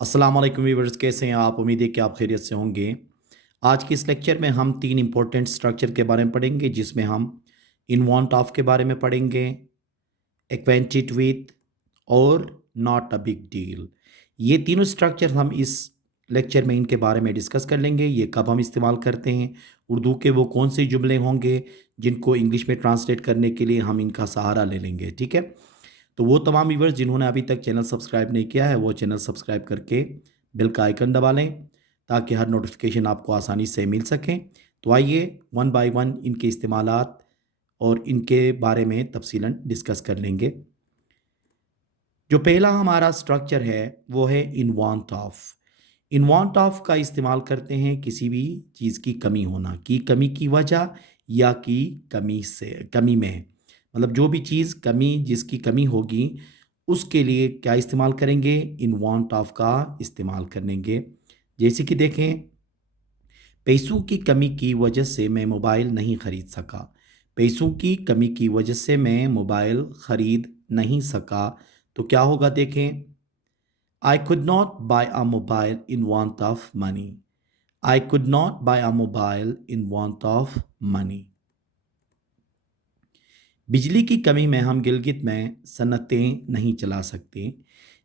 अस्सलाम वालेकुम व्यूअर्स, कैसे हैं आप? उम्मीद है कि आप खैरियत से होंगे। आज के इस लेक्चर में हम 3 इम्पोर्टेंट स्ट्रक्चर के बारे में पढ़ेंगे, जिसमें हम इन वांट ऑफ के बारे में पढ़ेंगे, एक्वेंटेड विथ और नॉट अ बिग डील। ये तीनों स्ट्रक्चर हम इस लेक्चर में इनके बारे में डिस्कस कर लेंगे। ये कब हम इस्तेमाल करते हैं, उर्दू के वो कौन से जुमले होंगे जिनको इंग्लिश में ट्रांसलेट करने के लिए हम इनका सहारा ले लेंगे। ठीक है, तो वो तमाम व्यूवर्स जिन्होंने अभी तक चैनल सब्सक्राइब नहीं किया है, वो चैनल सब्सक्राइब करके बेल का आइकन दबा लें ताकि हर नोटिफिकेशन आपको आसानी से मिल सकें। तो आइए वन बाय वन इनके इस्तेमालात और इनके बारे में तफसीलन डिस्कस कर लेंगे। जो पहला हमारा स्ट्रक्चर है वो है in want of. In want of का इस्तेमाल करते हैं किसी भी चीज़ की कमी होना की कमी की वजह या की कमी से कमी में, मतलब जो भी चीज़ कमी जिसकी कमी होगी उसके लिए क्या इस्तेमाल करेंगे, इन वांट ऑफ का इस्तेमाल करेंगे। जैसे कि देखें, पैसों की कमी की वजह से मैं मोबाइल नहीं ख़रीद सका। पैसों की कमी की वजह से मैं मोबाइल ख़रीद नहीं सका। तो क्या होगा देखें, I could not buy a mobile in want of money. I could not buy a mobile in want of money. बिजली की कमी में हम गिलगित में सनतें नहीं चला सकते।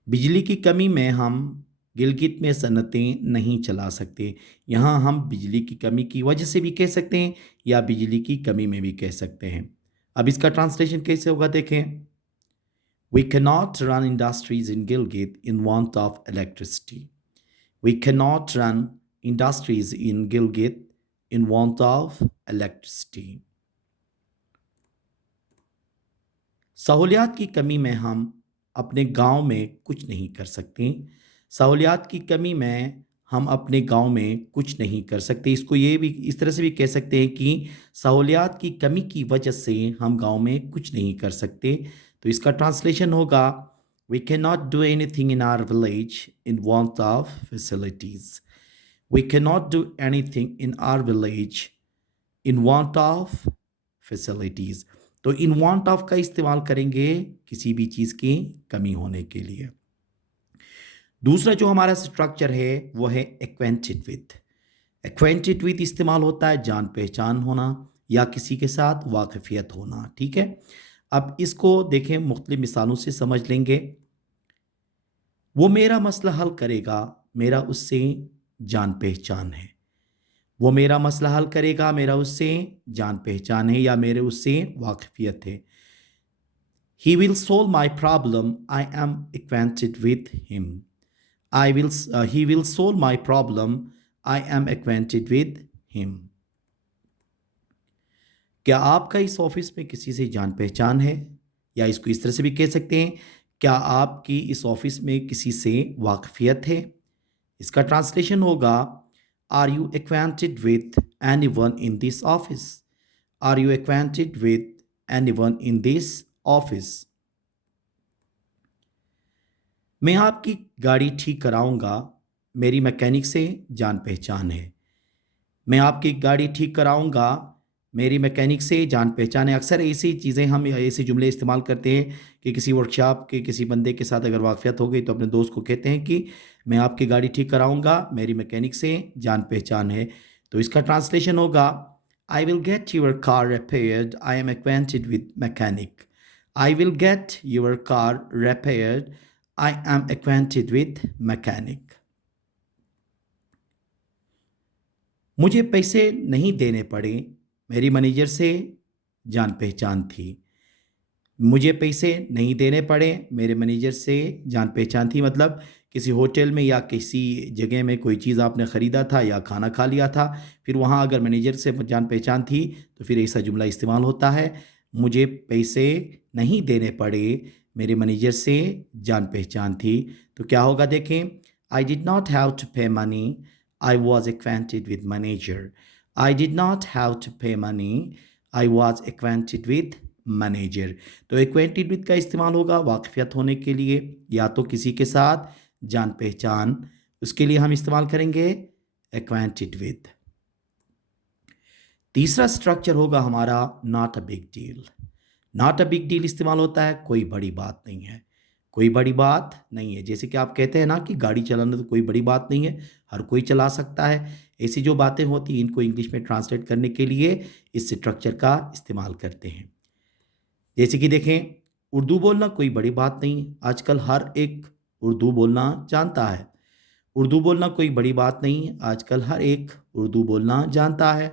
बिजली की कमी में हम गिलगित में सनतें नहीं चला सकते। यहाँ हम बिजली की कमी की वजह से भी कह सकते हैं या बिजली की कमी में भी कह सकते हैं। अब इसका ट्रांसलेशन कैसे होगा देखें, we can not run industries in Gilgit in want of electricity. We can not run industries in Gilgit in want of electricity. सहूलियात की कमी में हम अपने गांव में कुछ नहीं कर सकते। सहूलियात की कमी में हम अपने गांव में कुछ नहीं कर सकते। इसको ये भी इस तरह से भी कह सकते हैं कि सहूलियात की कमी की वजह से हम गांव में कुछ नहीं कर सकते। तो इसका ट्रांसलेशन होगा, we can not do anything in our village in want of facilities. We can not do anything in our village in want of facilities. तो इन वांट ऑफ का इस्तेमाल करेंगे किसी भी चीज़ की कमी होने के लिए। दूसरा जो हमारा स्ट्रक्चर है वो है एक्वेंटेड विथ। एक्वेंटेड विथ इस्तेमाल होता है जान पहचान होना या किसी के साथ वाकफियत होना। ठीक है, अब इसको देखें, मुख्तलिफ मिसालों से समझ लेंगे। वो मेरा मसला हल करेगा, मेरा उससे जान पहचान है। वो मेरा मसला हल करेगा, मेरा उससे जान पहचान है या मेरे उससे वाकफियत है। He will solve my problem. I am acquainted with him. He will solve my problem. I am acquainted with him. क्या आपका इस ऑफिस में किसी से जान पहचान है, या इसको इस तरह से भी कह सकते हैं, क्या आपकी इस ऑफिस में किसी से वाकफियत है। इसका ट्रांसलेशन होगा, are you acquainted with any one in this office. Are you acquainted with any one in this office. मैं आपकी गाड़ी ठीक कराऊंगा, मेरी मैकेनिक से जान पहचान है। मैं आपकी गाड़ी ठीक कराऊंगा, मेरी मैकेनिक से जान पहचान है। अक्सर ऐसी चीज़ें हम ऐसे जुमले इस्तेमाल करते हैं कि किसी वर्कशॉप के किसी बंदे के साथ अगर वाक़फ़ियत हो गई तो अपने दोस्त को कहते हैं कि मैं आपकी गाड़ी ठीक कराऊंगा, मेरी मैकेनिक से जान पहचान है। तो इसका ट्रांसलेशन होगा, I will get your car repaired, I am acquainted with mechanic. I will get your car repaired, I am acquainted with mechanic. मुझे पैसे नहीं देने पड़े, मेरी मैनेजर से जान पहचान थी। मुझे पैसे नहीं देने पड़े, मेरे मैनेजर से जान पहचान थी, मतलब किसी होटल में या किसी जगह में कोई चीज़ आपने ख़रीदा था या खाना खा लिया था, फिर वहाँ अगर मैनेजर से जान पहचान थी तो फिर ऐसा जुमला इस्तेमाल होता है, मुझे पैसे नहीं देने पड़े, मेरे मैनेजर से जान पहचान थी। तो क्या होगा देखें, I did not have to pay money, I was acquainted with manager. I did not have to pay money, I was acquainted with manager. तो एक्वेंटेड विद का इस्तेमाल होगा वाकफियत होने के लिए या तो किसी के साथ जान पहचान, उसके लिए हम इस्तेमाल करेंगे एक्वेंटेड विद। तीसरा स्ट्रक्चर होगा हमारा not a big deal. Not a big deal इस्तेमाल होता है कोई बड़ी बात नहीं है। कोई बड़ी बात नहीं है। जैसे कि आप कहते हैं ना कि गाड़ी चलाना तो कोई बड़ी बात नहीं है, हर कोई चला सकता है। ऐसी जो बातें होती हैं इनको इंग्लिश में ट्रांसलेट करने के लिए इस स्ट्रक्चर का इस्तेमाल करते हैं। जैसे कि देखें, उर्दू बोलना कोई बड़ी बात नहीं है, आजकल हर एक उर्दू बोलना जानता है। उर्दू बोलना कोई बड़ी बात नहीं है, आजकल हर एक उर्दू बोलना जानता है।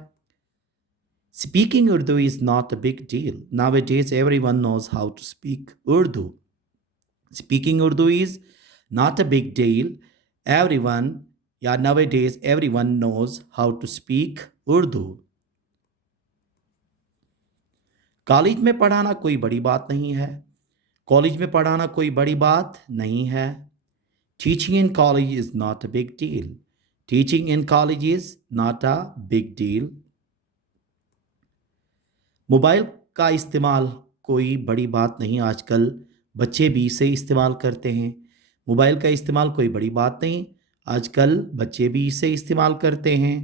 Speaking Urdu is not a big deal. Nowadays, everyone knows how to speak Urdu. Speaking Urdu is not a big deal. Nowadays, everyone knows how to speak Urdu. College में पढ़ाना कोई बड़ी बात नहीं है। कॉलेज में पढ़ाना कोई बड़ी बात नहीं है। Teaching in college is not a big deal. Teaching in college is not a big deal. Mobile का इस्तेमाल कोई बड़ी बात नहीं, आजकल बच्चे भी इसे इस्तेमाल करते हैं। मोबाइल का इस्तेमाल कोई बड़ी बात नहीं, आजकल बच्चे भी इसे इस्तेमाल करते हैं।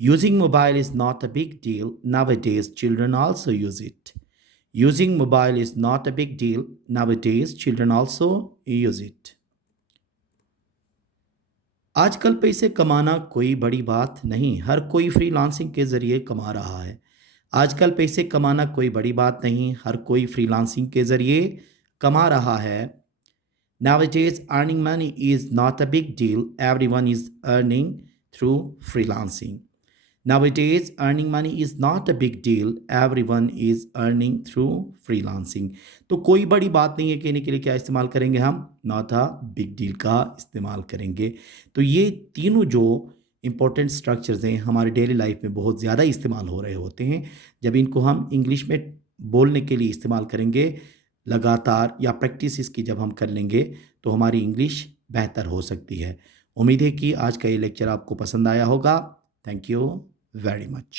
Using mobile is not a big deal. Nowadays, children also use it. Using mobile is not a big deal. Nowadays, children also use it. आजकल पैसे कमाना कोई बड़ी बात नहीं, हर कोई फ्रीलांसिंग के ज़रिए कमा रहा है। आजकल पैसे कमाना कोई बड़ी बात नहीं, हर कोई फ्रीलांसिंग के ज़रिए कमा रहा है। Nowadays, earning money is not a big deal. Everyone is earning through freelancing. Nowadays, earning money is not a big deal. Everyone is earning through freelancing. तो कोई बड़ी बात नहीं है कहने के लिए क्या इस्तेमाल करेंगे हम? नॉट अ बिग डील का इस्तेमाल करेंगे। तो ये तीनों जो इंपॉर्टेंट स्ट्रक्चर्स हैं हमारे डेली लाइफ में बहुत ज़्यादा इस्तेमाल हो रहे होते हैं। जब इनको हम इंग्लिश में बोलने के लिए इस्तेमाल करेंगे लगातार या प्रैक्टिस इसकी जब हम कर लेंगे तो हमारी इंग्लिश बेहतर हो सकती है। उम्मीद है कि आज का ये लेक्चर आपको पसंद आया होगा। Thank you very much.